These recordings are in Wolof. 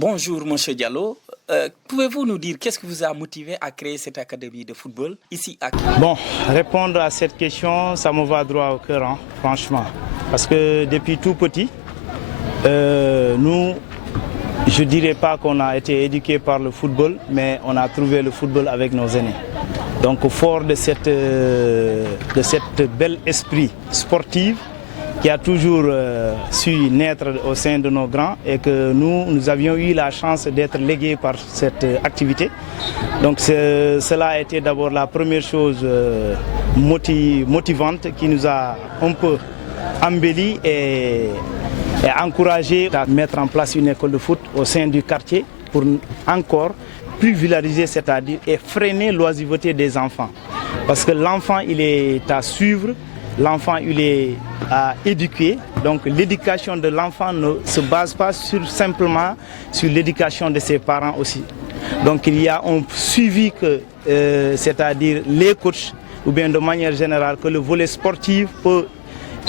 Bonjour, Monsieur Diallo. Pouvez-vous nous dire qu'est-ce qui vous a motivé à créer cette académie de football ici à Kédougou? Bon, répondre à cette question, ça me va droit au cœur, hein, franchement. Parce que depuis tout petit, nous, je ne dirais pas qu'on a été éduqués par le football, mais on a trouvé le football avec nos aînés. Donc, fort de cette bel esprit sportif, qui a toujours su naître au sein de nos grands et que nous avions eu la chance d'être légués par cette activité. Donc cela a été d'abord la première chose motivante qui nous a un peu embelli et encouragé à mettre en place une école de foot au sein du quartier pour encore plus vulgariser, c'est-à-dire et freiner l'oisiveté des enfants. Parce que l'enfant, il est à suivre. L'enfant, il est à éduquer. Donc l'éducation de l'enfant ne se base pas simplement sur l'éducation de ses parents aussi. Donc il y a un suivi que, c'est-à-dire les coachs, ou bien de manière générale, que le volet sportif peut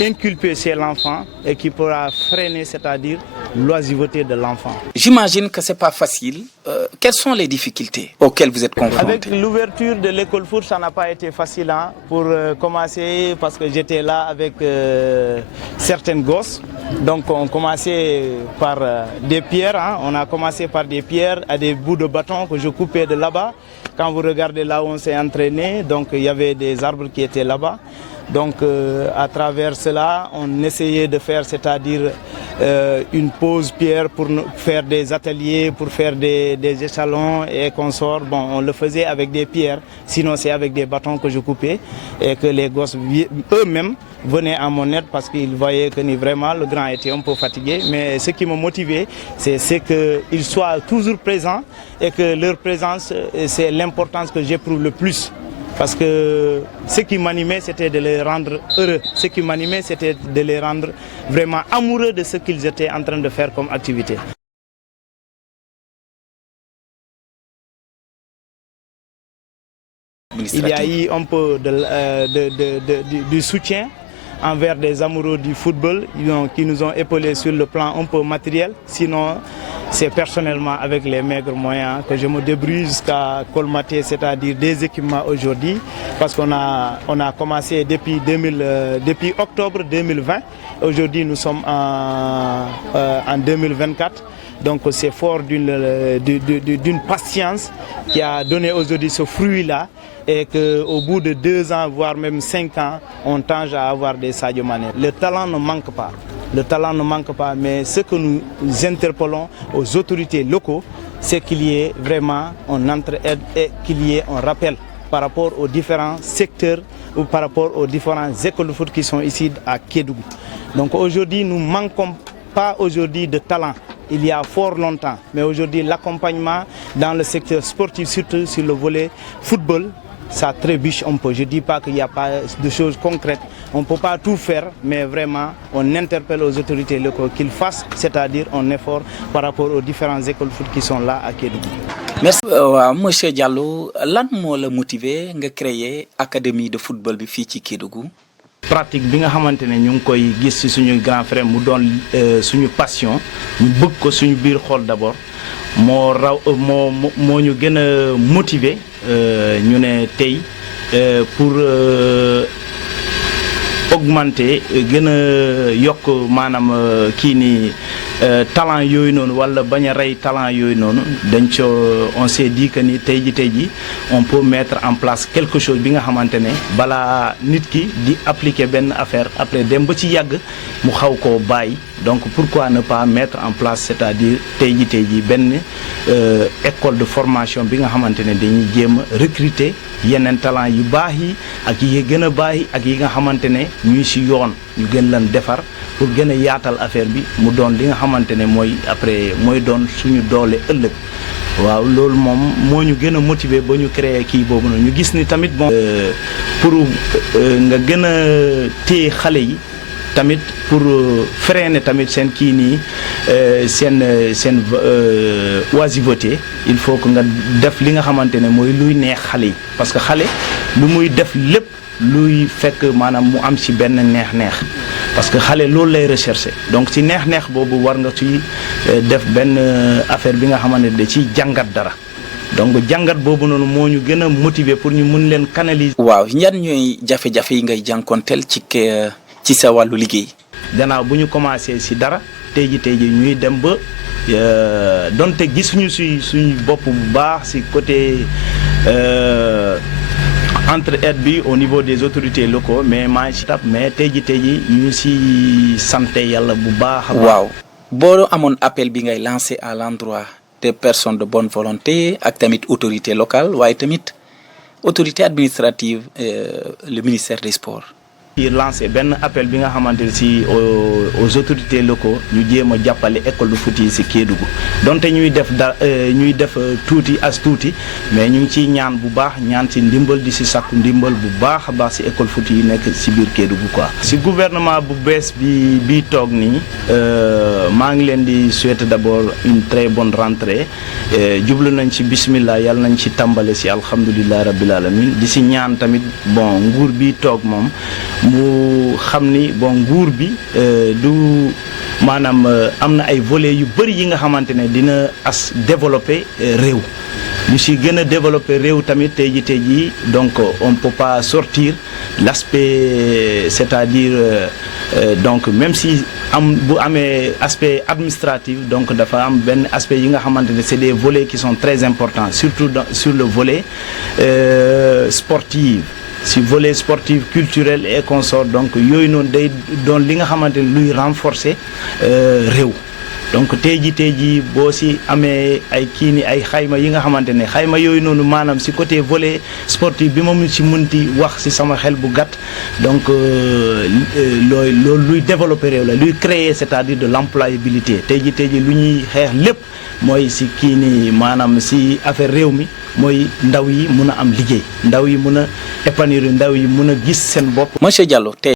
inculper chez l'enfant et qui pourra freiner, c'est-à-dire l'oisiveté de l'enfant. J'imagine que ce n'est pas facile. Quelles sont les difficultés auxquelles vous êtes confrontés? Avec l'ouverture de l'école foot, ça n'a pas été facile hein, pour commencer parce que j'étais là avec certaines gosses. Donc on commençait par des pierres, hein. On a commencé par des pierres à des bouts de bâton que je coupais de là-bas. Quand vous regardez là où on s'est entraîné, donc il y avait des arbres qui étaient là-bas. Donc à travers cela, on essayait de faire, c'est-à-dire une pause pierre pour faire des ateliers, pour faire des échelons et consorts. Bon, on le faisait avec des pierres, sinon c'est avec des bâtons que je coupais et que les gosses eux-mêmes venaient à mon aide parce qu'ils voyaient que vraiment le grand était un peu fatigué. Mais ce qui me motivait, c'est qu'ils soient toujours présents et que leur présence, c'est l'importance que j'éprouve le plus. Parce que ce qui m'animait, c'était de les rendre heureux. Ce qui m'animait, c'était de les rendre vraiment amoureux de ce qu'ils étaient en train de faire comme activité. Il y a eu un peu du soutien envers des amoureux du football qui nous ont épaulés sur le plan un peu matériel. Sinon, c'est personnellement avec les maigres moyens que je me débrouille jusqu'à colmater, c'est-à-dire des équipements aujourd'hui. Parce qu'on a commencé depuis octobre 2020. Aujourd'hui, nous sommes en 2024. Donc c'est fort d'une patience qui a donné aujourd'hui ce fruit-là. Et qu'au bout de 2 ans, voire même 5 ans, on tend à avoir des Sadio Mané. Le talent ne manque pas. Le talent ne manque pas, mais ce que nous interpellons aux autorités locaux, c'est qu'il y ait vraiment un entraide et qu'il y ait un rappel par rapport aux différents secteurs ou par rapport aux différentes écoles de foot qui sont ici à Kédougou. Donc aujourd'hui, nous ne manquons pas aujourd'hui de talent. Il y a fort longtemps, mais aujourd'hui, l'accompagnement dans le secteur sportif, surtout sur le volet football, ça trébuche un peu. Je ne dis pas qu'il n'y a pas de choses concrètes. On ne peut pas tout faire, mais vraiment, on interpelle aux autorités locales qu'ils fassent, c'est-à-dire un effort par rapport aux différentes écoles de foot qui sont là à Kédougou. Merci. Monsieur Diallo, lan moo la motivé nga créer académie de football bi fii ci Kédougou? Pratique bi nga xamante ne ñu ngi koy gis ci suñu grand frère mu doon suñu passion ñu bëgg ko suñu biir xol d'abord moo ñu gën a motiver ñu ne tey pour augmenter gën a yokk maanaam kii ni talent yooyu noonu wala bañ a rey talent yooyu noonu on s'est dit que ni tey ji on peut mettre en place quelque chose bi nga xamante ne balaa nit ki di appliquer benn affaire après dem ba ci yàgg mu xaw koo bàyyi. Donc pourquoi ne pas mettre en place, c'est-à-dire tey ji benn école de formation bi nga xamante ne dañuy jéem a recruter yeneen talent yu baax yi ak yi gën a baax yi ak yi nga xamante ne ñuy ci yoon ñu gën leen defar pour gën a yaatal affaire bi mu doon li nga xamante ne mooy après mooy doon suñu doole ëllëg. waaw loolu moom moo ñu gën a motiver ba ñu créer kii boobu noonu ñu gis ni tamit bon pour nga gën a téye xale yi tamit pour freiner tamit seen kii nii seen oisiveté il faut que nga def li nga xamante ne mooy luy neex xale yi parce que xale lu muy def lépp luy fekk maanaam mu am ci benn neex-neex parce que xale loolu lay rechercher donc ci neex-neex boobu war nga ci def benn affaire bi nga xamante ne da ciy jàngat dara donc jàngat boobu noonu moo ñu gën a motiver pour ñu mun leen canaliser. waaw ñan ñooy jafe-jafe yi ngay jànkonteel ci sa wàllu liggéey. gannaaw bu ñu commencé si dara tey ji ñuy dem ba donte gisuñu suñu bopp bu baax si côté entre-aide bi au niveau des autorités locaux mais mais tey ji ñu si sant yàlla bu baax. waaw boo amoon appel bi ngay lancé à l'endroit des personnes de bonne volonté ak tamit autorité locale waaye tamit autorité administrative le ministère des sports. lancé benn appel bi nga xamante ne si aux autorités locaux ñu jéem a jàppale école de foot yi si Kédougou donte ñuy def tuuti mais ñu ngi ciy ñaan bu baax ñaan si ndimbal di si sakku ndimbal bu baax a baax si école foot yi nekk si biir Kédougou quoi. si gouvernement bu bees bi toog nii maa ngi leen di souhaiter d'abord une très bonne rentrée jublu nañ ci bismillah yàlla nañ ci tàmbale si alhamdulilah rabbil alamin di si ñaan tamit bon nguur bi toog moom. mu xam ni bon nguur bi du maanaam am na ay volets yu bëri yi nga xamante ne dina développer réew ñu si gën a développer réew tamit tey jii donc on peut pas sortir l'aspect c'est-à-dire donc même si bu amee aspect administratif donc dafa am benn aspect yi nga xamante ne c'est des volets qui sont très importants surtout sur le volet sportif. si volet sportif culturel et consort donc yooyu noonu day doon li nga xamante ne luy renforcer réew donc tey jii boo si amee ay kii ni ay xayma yi nga xamante ne xayma yooyu noonu maanaam si côté volet sportif bi ma mun si mënti wax si sama xel bu gàtt donc loolu luy développer réew la luy créer c'est-à-dire de l'employabilité tey jii lu ñuy xeex lépp mooy si kii ni maanaam si affaire réew mi mooy ndaw yi mun a am liggéey ndaw yi mun a épanouir ndaw yi mun a gis seen bopp. Monsieur Diallo tey